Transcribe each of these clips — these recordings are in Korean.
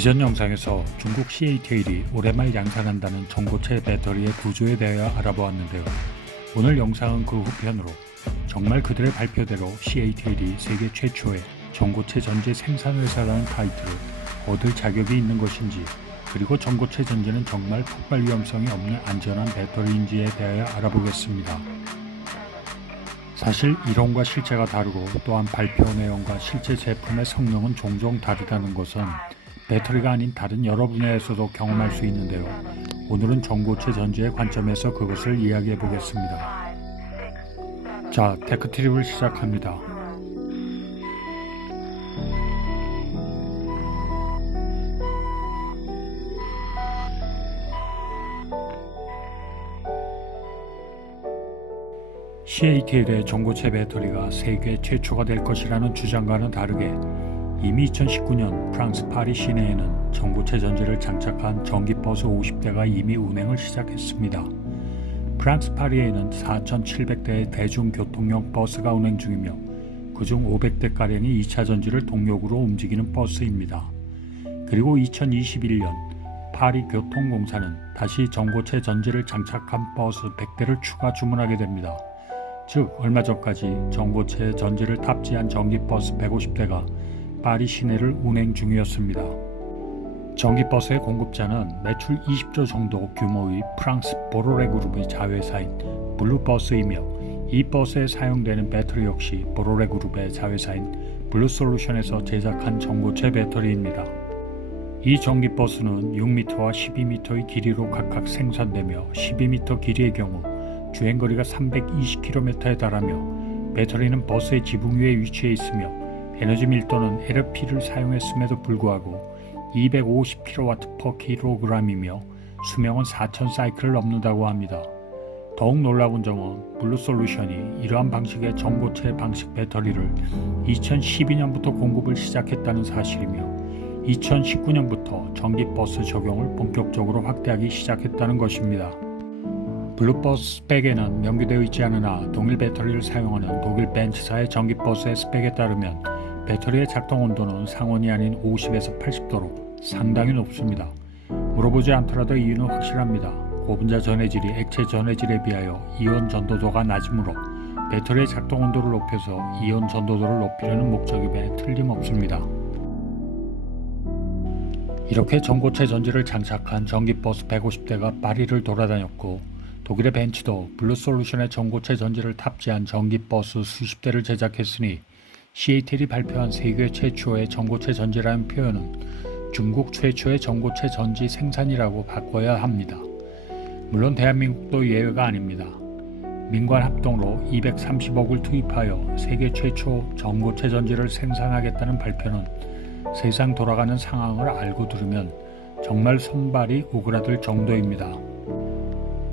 이전 영상에서 중국 CATL이 올해 말 양산한다는 전고체 배터리의 구조에 대하여 알아보았는데요. 오늘 영상은 그 후편으로 정말 그들의 발표대로 CATL이 세계 최초의 전고체 전지 생산회사라는 타이틀을 얻을 자격이 있는 것인지, 그리고 전고체 전지는 정말 폭발 위험성이 없는 안전한 배터리인지에 대하여 알아보겠습니다. 사실 이론과 실제가 다르고 또한 발표 내용과 실제 제품의 성능은 종종 다르다는 것은 배터리가 아닌 다른 여러 분야에서도 경험할 수 있는데요. 오늘은 전고체 전지의 관점에서 그것을 이야기해 보겠습니다. 자, 테크트립을 시작합니다. CATL의 전고체 배터리가 세계 최초가 될 것이라는 주장과는 다르게 이미 2019년 프랑스 파리 시내에는 전고체 전지를 장착한 전기버스 50대가 이미 운행을 시작했습니다. 프랑스 파리에는 4,700대의 대중교통용 버스가 운행 중이며 그중 500대가량이 2차 전지를 동력으로 움직이는 버스입니다. 그리고 2021년 파리 교통공사는 다시 전고체 전지를 장착한 버스 100대를 추가 주문하게 됩니다. 즉 얼마 전까지 전고체 전지를 탑재한 전기버스 150대가 파리 시내를 운행 중이었습니다. 전기버스의 공급자는 매출 20조 정도 규모의 프랑스 보로레 그룹의 자회사인 블루버스이며 이 버스에 사용되는 배터리 역시 보로레 그룹의 자회사인 블루솔루션에서 제작한 전고체 배터리입니다. 이 전기버스는 6m와 12m의 길이로 각각 생산되며 12m 길이의 경우 주행거리가 320km에 달하며 배터리는 버스의 지붕 위에 위치해 있으며 에너지 밀도는 LFP를 사용했음에도 불구하고 250kW/kg이며 수명은 4000사이클을 넘는다고 합니다. 더욱 놀라운 점은 블루솔루션이 이러한 방식의 전고체 방식 배터리를 2012년부터 공급을 시작했다는 사실이며 2019년부터 전기버스 적용을 본격적으로 확대하기 시작했다는 것입니다. 블루버스 스펙에는 명기되어 있지 않으나 동일 배터리를 사용하는 독일 벤츠사의 전기버스의 스펙에 따르면 배터리의 작동 온도는 상온이 아닌 50에서 80도로 상당히 높습니다. 물어보지 않더라도 이유는 확실합니다. 고분자 전해질이 액체 전해질에 비하여 이온 전도도가 낮으므로 배터리의 작동 온도를 높여서 이온 전도도를 높이려는 목적임에 틀림없습니다. 이렇게 전고체 전지를 장착한 전기버스 150대가 파리를 돌아다녔고 독일의 벤츠도 블루솔루션의 전고체 전지를 탑재한 전기버스 수십 대를 제작했으니 CATL이 발표한 세계 최초의 전고체 전지라는 표현은 중국 최초의 전고체 전지 생산이라고 바꿔야 합니다. 물론 대한민국도 예외가 아닙니다. 민관 합동으로 230억을 투입하여 세계 최초 전고체 전지를 생산하겠다는 발표는 세상 돌아가는 상황을 알고 들으면 정말 손발이 오그라들 정도입니다.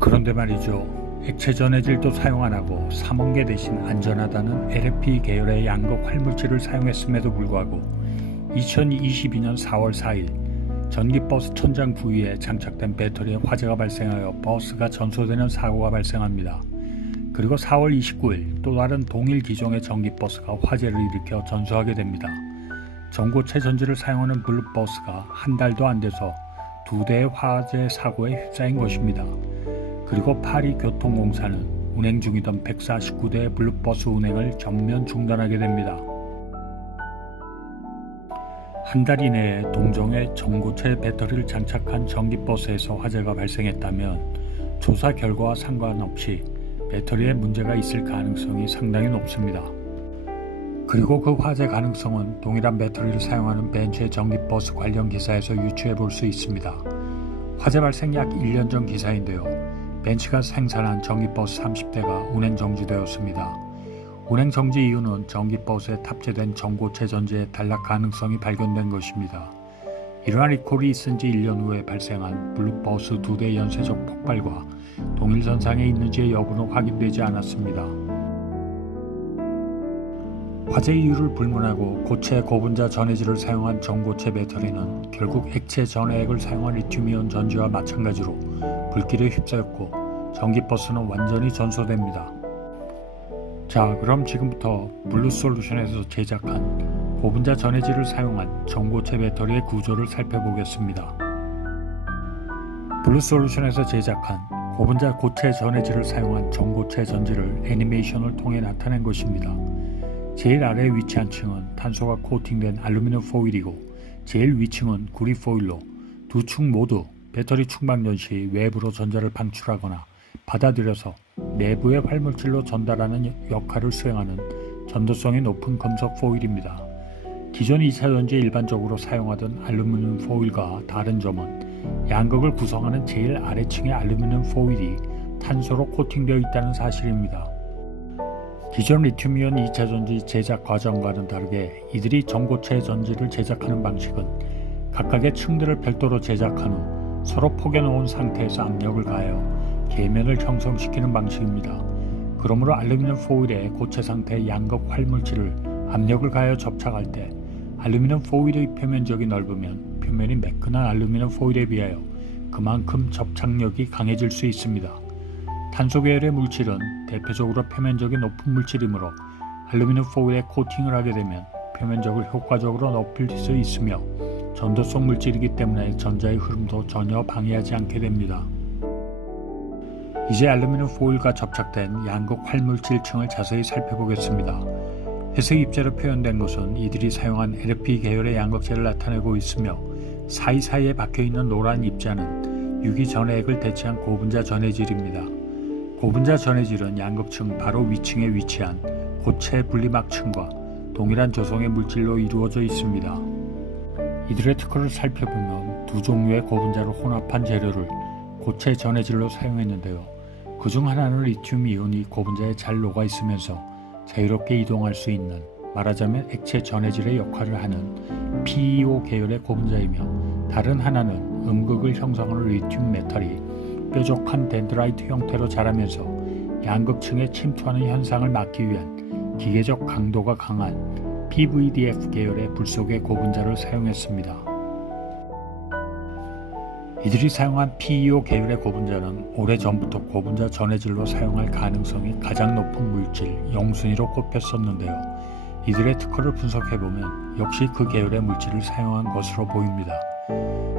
그런데 말이죠. 액체 전해질도 사용 안 하고 삼원계 대신 안전하다는 LFP 계열의 양극 활물질을 사용했음에도 불구하고 2022년 4월 4일 전기버스 천장 부위에 장착된 배터리에 화재가 발생하여 버스가 전소되는 사고가 발생합니다. 그리고 4월 29일 또 다른 동일 기종의 전기버스가 화재를 일으켜 전소하게 됩니다. 전고체 전지를 사용하는 블루버스가 한 달도 안 돼서 2대의 화재 사고에 휩싸인 것입니다. 그리고 파리 교통공사는 운행 중이던 149대의 블루버스 운행을 전면 중단하게 됩니다. 한 달 이내에 동종의 전고체 배터리를 장착한 전기버스에서 화재가 발생했다면 조사 결과와 상관없이 배터리에 문제가 있을 가능성이 상당히 높습니다. 그리고 그 화재 가능성은 동일한 배터리를 사용하는 벤츠의 전기버스 관련 기사에서 유추해 볼 수 있습니다. 화재 발생 약 1년 전 기사인데요. 벤츠가 생산한 전기버스 30대가 운행 정지되었습니다. 운행 정지 이유는 전기버스에 탑재된 전고체 전지의 단락 가능성이 발견된 것입니다. 이러한 리콜이 있은 지 1년 후에 발생한 블루버스 2대 연쇄적 폭발과 동일선상에 있는지의 여부는 확인되지 않았습니다. 화재 이유를 불문하고 고체 고분자 전해질을 사용한 전고체 배터리는 결국 액체 전해액을 사용한 리튬이온 전지와 마찬가지로 불길에 휩싸였고 전기버스는 완전히 전소됩니다. 자, 그럼 지금부터 블루솔루션에서 제작한 고분자 전해질을 사용한 전고체 배터리의 구조를 살펴보겠습니다. 블루솔루션에서 제작한 고분자 고체 전해질을 사용한 전고체 전지를 애니메이션을 통해 나타낸 것입니다. 제일 아래에 위치한 층은 탄소가 코팅된 알루미늄 포일이고 제일 위층은 구리 포일로 두 층 모두 배터리 충방전 시 외부로 전자를 방출하거나 받아들여서 내부의 활물질로 전달하는 역할을 수행하는 전도성이 높은 금속 포일입니다. 기존 2차 전지에 일반적으로 사용하던 알루미늄 포일과 다른 점은 양극을 구성하는 제일 아래층의 알루미늄 포일이 탄소로 코팅되어 있다는 사실입니다. 기존 리튬이온 2차 전지 제작 과정과는 다르게 이들이 전고체 전지를 제작하는 방식은 각각의 층들을 별도로 제작한 후 서로 포개놓은 상태에서 압력을 가하여 계면을 형성시키는 방식입니다. 그러므로 알루미늄 포일의 고체 상태의 양극 활물질을 압력을 가하여 접착할 때 알루미늄 포일의 표면적이 넓으면 표면이 매끈한 알루미늄 포일에 비하여 그만큼 접착력이 강해질 수 있습니다. 탄소 계열의 물질은 대표적으로 표면적이 높은 물질이므로 알루미늄 포일에 코팅을 하게 되면 표면적을 효과적으로 높일 수 있으며 전도성 물질이기 때문에 전자의 흐름도 전혀 방해하지 않게 됩니다. 이제 알루미늄 포일과 접착된 양극 활물질층을 자세히 살펴보겠습니다. 회색 입자로 표현된 것은 이들이 사용한 LP 계열의 양극재를 나타내고 있으며 사이사이에 박혀있는 노란 입자는 유기 전해액을 대체한 고분자 전해질입니다. 고분자 전해질은 양극층 바로 위층에 위치한 고체 분리막층과 동일한 조성의 물질로 이루어져 있습니다. 이들의 특허를 살펴보면 두 종류의 고분자를 혼합한 재료를 고체 전해질로 사용했는데요. 그중 하나는 리튬 이온이 고분자에 잘 녹아 있으면서 자유롭게 이동할 수 있는 말하자면 액체 전해질의 역할을 하는 PEO 계열의 고분자이며 다른 하나는 음극을 형성하는 리튬 메탈이 뾰족한 덴드라이트 형태로 자라면서 양극층에 침투하는 현상을 막기 위한 기계적 강도가 강한 PVDF 계열의 불속의 고분자를 사용했습니다. 이들이 사용한 PEO 계열의 고분자는 오래전부터 고분자 전해질로 사용할 가능성이 가장 높은 물질 영순위로 꼽혔었는데요. 이들의 특허를 분석해보면 역시 그 계열의 물질을 사용한 것으로 보입니다.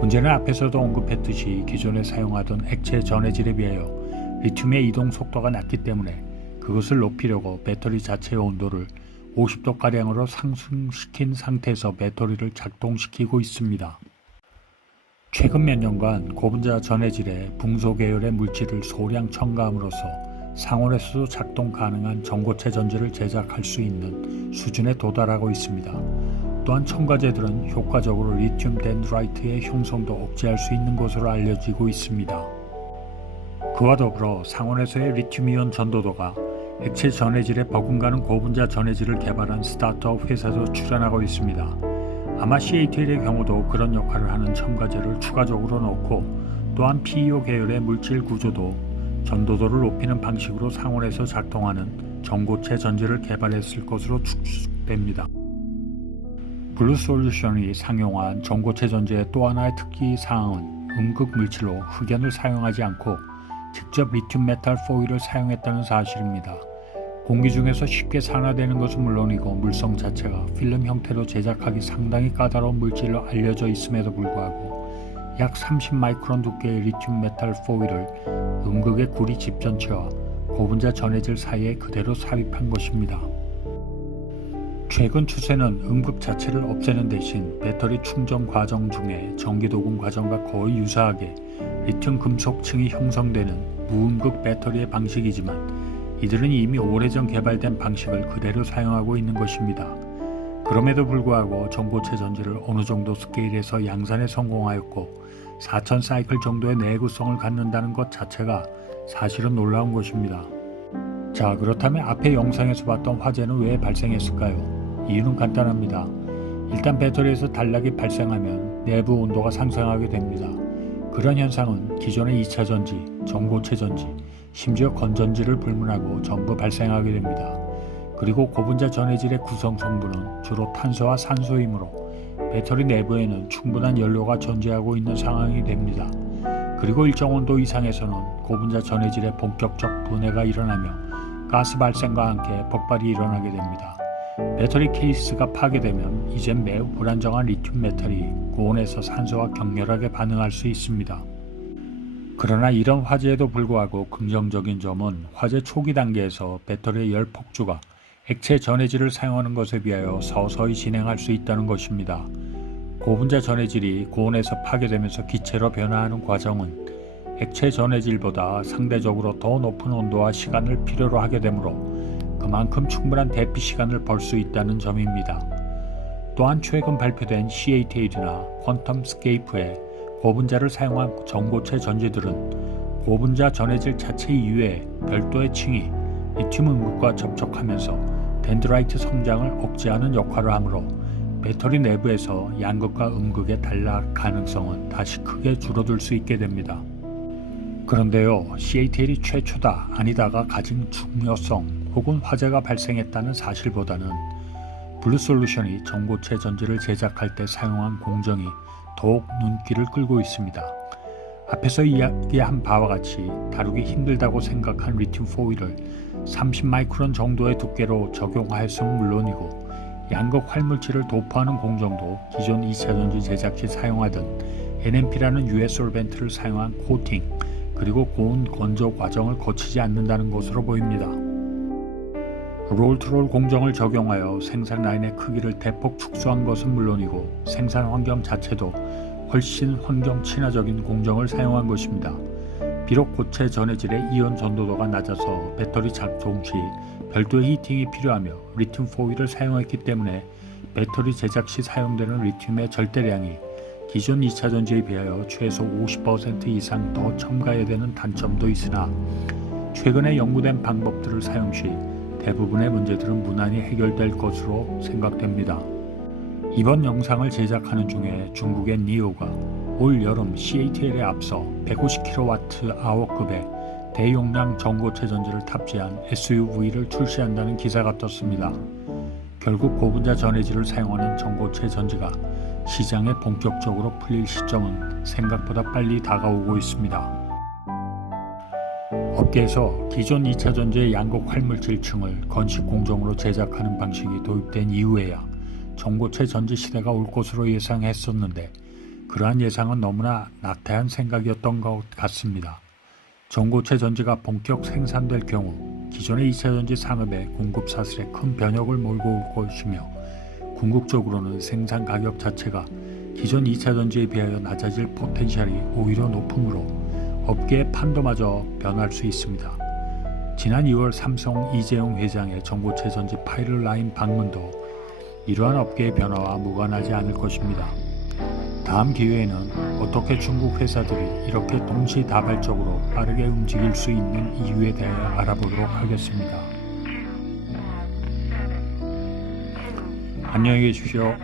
문제는 앞에서도 언급했듯이 기존에 사용하던 액체 전해질에 비하여 리튬의 이동 속도가 낮기 때문에 그것을 높이려고 배터리 자체의 온도를 50도가량으로 상승시킨 상태에서 배터리를 작동시키고 있습니다. 최근 몇 년간 고분자 전해질에 붕소 계열의 물질을 소량 첨가함으로써 상온에서도 작동 가능한 전고체 전지를 제작할 수 있는 수준에 도달하고 있습니다. 또한 첨가제들은 효과적으로 리튬 덴드라이트의 형성도 억제할 수 있는 것으로 알려지고 있습니다. 그와 더불어 상온에서의 리튬이온 전도도가 액체 전해질에 버금가는 고분자 전해질을 개발한 스타트업 회사도 출연하고 있습니다. 아마 CATL의 경우도 그런 역할을 하는 첨가제를 추가적으로 넣고 또한 PEO 계열의 물질 구조도 전도도를 높이는 방식으로 상온에서 작동하는 전고체 전지를 개발했을 것으로 추측됩니다. 블루솔루션이 상용한 전고체 전지의 또 하나의 특기 사항은 음극 물질로 흑연을 사용하지 않고 직접 리튬 메탈 포일을 사용했다는 사실입니다. 공기 중에서 쉽게 산화되는 것은 물론이고 물성 자체가 필름 형태로 제작하기 상당히 까다로운 물질로 알려져 있음에도 불구하고 약 30마이크론 두께의 리튬 메탈 포일을 음극의 구리 집 전체와 고분자 전해질 사이에 그대로 삽입한 것입니다. 최근 추세는 음극 자체를 없애는 대신 배터리 충전 과정 중에 전기 도금 과정과 거의 유사하게 리튬 금속층이 형성되는 무음극 배터리의 방식이지만 이들은 이미 오래전 개발된 방식을 그대로 사용하고 있는 것입니다. 그럼에도 불구하고 전고체 전지를 어느 정도 스케일에서 양산에 성공하였고 4000 사이클 정도의 내구성을 갖는다는 것 자체가 사실은 놀라운 것입니다. 자, 그렇다면 앞의 영상에서 봤던 화재는 왜 발생했을까요? 이유는 간단합니다. 일단 배터리에서 단락이 발생하면 내부 온도가 상승하게 됩니다. 그런 현상은 기존의 2차 전지, 전고체 전지, 심지어 건전지를 불문하고 전부 발생하게 됩니다. 그리고 고분자 전해질의 구성 성분은 주로 탄소와 산소이므로 배터리 내부에는 충분한 연료가 존재하고 있는 상황이 됩니다. 그리고 일정 온도 이상에서는 고분자 전해질의 본격적 분해가 일어나며 가스 발생과 함께 폭발이 일어나게 됩니다. 배터리 케이스가 파괴되면 이젠 매우 불안정한 리튬 메탈이 고온에서 산소와 격렬하게 반응할 수 있습니다. 그러나 이런 화재에도 불구하고 긍정적인 점은 화재 초기 단계에서 배터리의 열 폭주가 액체 전해질을 사용하는 것에 비하여 서서히 진행할 수 있다는 것입니다. 고분자 전해질이 고온에서 파괴되면서 기체로 변화하는 과정은 액체 전해질보다 상대적으로 더 높은 온도와 시간을 필요로 하게 되므로 그만큼 충분한 대피 시간을 벌 수 있다는 점입니다. 또한 최근 발표된 C88이나 퀀텀 스케이프의 고분자를 사용한 전고체 전지들은 고분자 전해질 자체 이외에 별도의 층이 리튬 음극과 접촉하면서 덴드라이트 성장을 억제하는 역할을 하므로 배터리 내부에서 양극과 음극의 단락 가능성은 다시 크게 줄어들 수 있게 됩니다. 그런데요, CATL이 최초다 아니다가 가진 중요성 혹은 화재가 발생했다는 사실보다는 블루솔루션이 전고체 전지를 제작할 때 사용한 공정이 더욱 눈길을 끌고 있습니다. 앞에서 이야기한 바와 같이 다루기 힘들다고 생각한 리튬 포일을 30마이크론 정도의 두께로 적용하였음은 물론이고 양극 활물질을 도포하는 공정도 기존 2차 전지 제작 시 사용하던 NMP라는 유해 솔벤트를 사용한 코팅 그리고 고온 건조 과정을 거치지 않는다는 것으로 보입니다. 롤투롤 공정을 적용하여 생산 라인의 크기를 대폭 축소한 것은 물론이고 생산 환경 자체도 훨씬 환경 친화적인 공정을 사용한 것입니다. 비록 고체 전해질의 이온 전도도가 낮아서 배터리 작동 시 별도의 히팅이 필요하며 리튬 포일을 사용했기 때문에 배터리 제작 시 사용되는 리튬의 절대량이 기존 2차 전지에 비하여 최소 50% 이상 더 첨가해야 되는 단점도 있으나 최근에 연구된 방법들을 사용 시 대부분의 문제들은 무난히 해결될 것으로 생각됩니다. 이번 영상을 제작하는 중에 중국의 니오가 올 여름 CATL에 앞서 150kWh급의 대용량 전고체 전지를 탑재한 SUV를 출시한다는 기사가 떴습니다. 결국 고분자 전해질을 사용하는 전고체 전지가 시장에 본격적으로 풀릴 시점은 생각보다 빨리 다가오고 있습니다. 업계에서 기존 2차 전지의 양극 활물질층을 건식 공정으로 제작하는 방식이 도입된 이후에야 전고체 전지 시대가 올 것으로 예상했었는데 그러한 예상은 너무나 나태한 생각이었던 것 같습니다. 전고체 전지가 본격 생산될 경우 기존의 2차 전지 산업의 공급 사슬에 큰 변혁을 몰고 올 것이며 궁극적으로는 생산 가격 자체가 기존 2차 전지에 비하여 낮아질 포텐셜이 오히려 높으므로 업계의 판도마저 변할 수 있습니다. 지난 2월 삼성 이재용 회장의 전고체 전지 파일럿 라인 방문도 이러한 업계의 변화와 무관하지 않을 것입니다. 다음 기회에는 어떻게 중국 회사들이 이렇게 동시다발적으로 빠르게 움직일 수 있는 이유에 대해 알아보도록 하겠습니다. 안녕히 계십시오.